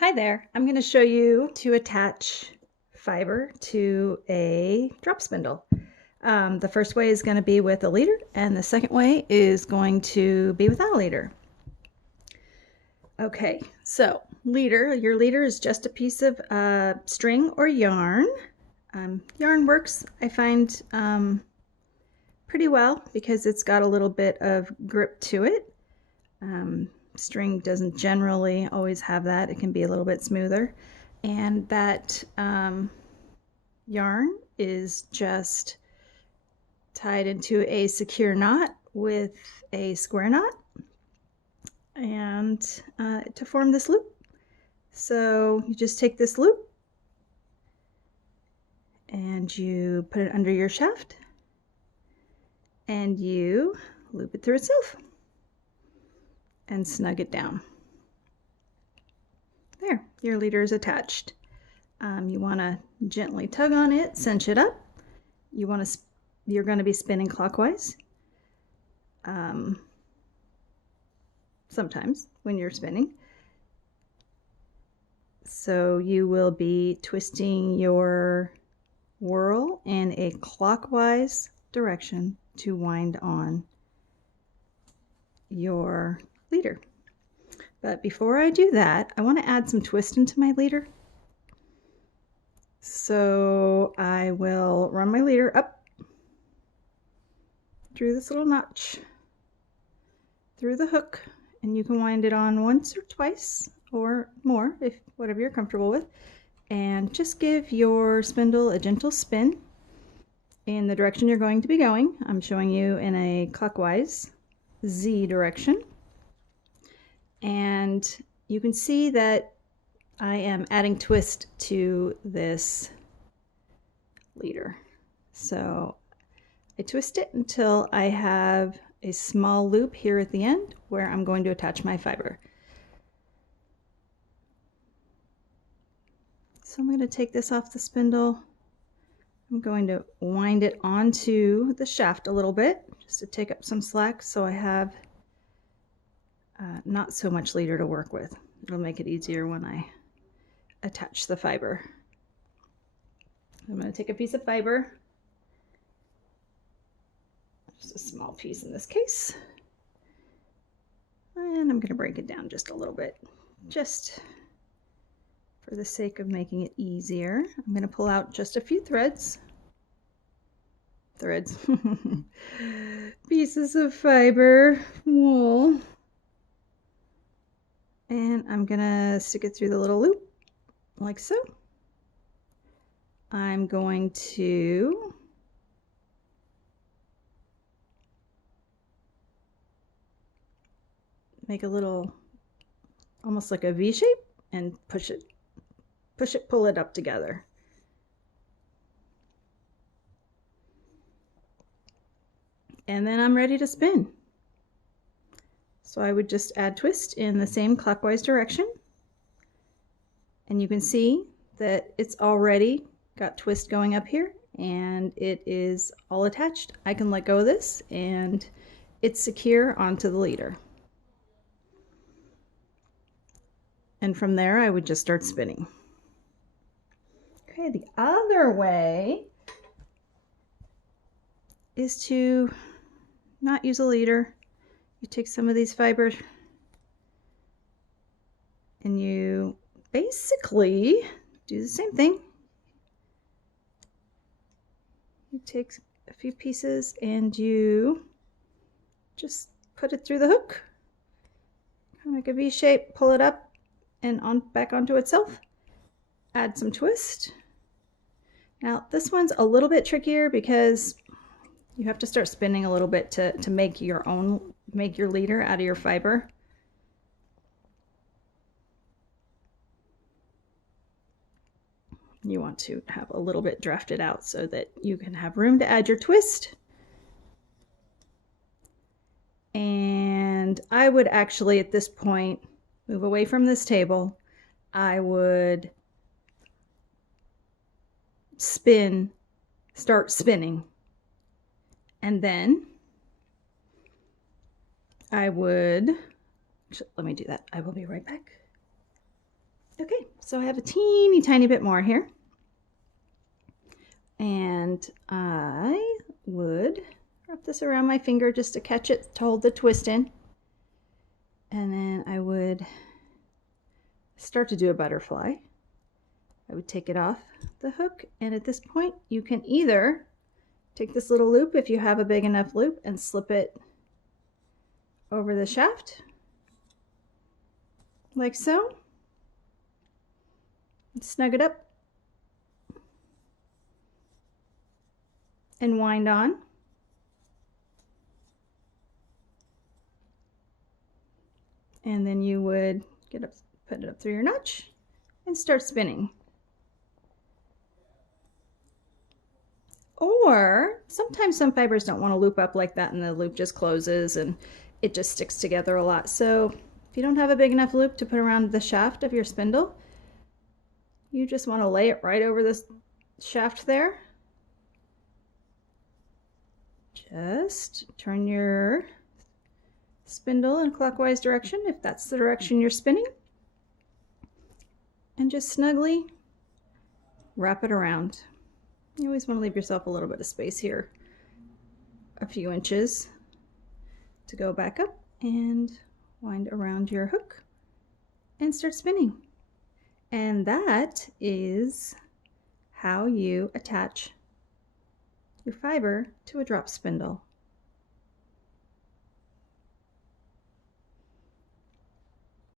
Hi there, I'm going to show you to attach fiber to a drop spindle. The first way is going to be with a leader, and the second way is going to be without a leader. Okay, so your leader is just a piece of string or yarn. Yarn works, I find, pretty well because it's got a little bit of grip to it. String doesn't generally always have that. It can be a little bit smoother. And that yarn is just tied into a secure knot with a square knot and to form this loop. So you just take this loop and you put it under your shaft and you loop it through itself and snug it down. There, your leader is attached. You want to gently tug on it, cinch it up. You're going to be spinning clockwise. Sometimes when you're spinning. So you will be twisting your whirl in a clockwise direction to wind on your leader. But before I do that, I want to add some twist into my leader. So I will run my leader up through this little notch, through the hook, and you can wind it on once or twice or more, if whatever you're comfortable with, and just give your spindle a gentle spin in the direction you're going to be going. I'm showing you in a clockwise Z direction, and you can see that I am adding twist to this leader. So I twist it until I have a small loop here at the end where I'm going to attach my fiber. So I'm going to take this off the spindle. I'm going to wind it onto the shaft a little bit just to take up some slack so I have not so much leader to work with. It'll make it easier when I attach the fiber. I'm going to take a piece of fiber, just a small piece in this case, and I'm going to break it down just a little bit, just for the sake of making it easier. I'm going to pull out just a few threads, pieces of fiber, wool, and I'm going to stick it through the little loop like so. I'm going to make a little, almost like a V shape, and push it, pull it up together. And then I'm ready to spin. So I would just add twist in the same clockwise direction. And you can see that it's already got twist going up here and it is all attached. I can let go of this and it's secure onto the leader. And from there I would just start spinning. Okay, the other way is to not use a leader. You take some of these fibers and you basically do the same thing. You take a few pieces and you just put it through the hook, kind of make a V shape, pull it up and back onto itself. Add some twist. Now this one's a little bit trickier because you have to start spinning a little bit to make your leader out of your fiber. You want to have a little bit drafted out so that you can have room to add your twist. And I would actually at this point move away from this table. I would start spinning, and then I would, let me do that. I will be right back. Okay, so I have a teeny tiny bit more here. And I would wrap this around my finger just to catch it, to hold the twist in. And then I would start to do a butterfly. I would take it off the hook, and at this point you can either take this little loop, if you have a big enough loop, and slip it over the shaft like so. Snug it up and wind on. And then you would get up, put it up through your notch and start spinning. Or sometimes some fibers don't want to loop up like that and the loop just closes and it just sticks together a lot. So if you don't have a big enough loop to put around the shaft of your spindle, you just want to lay it right over this shaft there. Just turn your spindle in clockwise direction if that's the direction you're spinning, and just snugly wrap it around. You always want to leave yourself a little bit of space here, a few inches, to go back up and wind around your hook and start spinning. And that is how you attach your fiber to a drop spindle.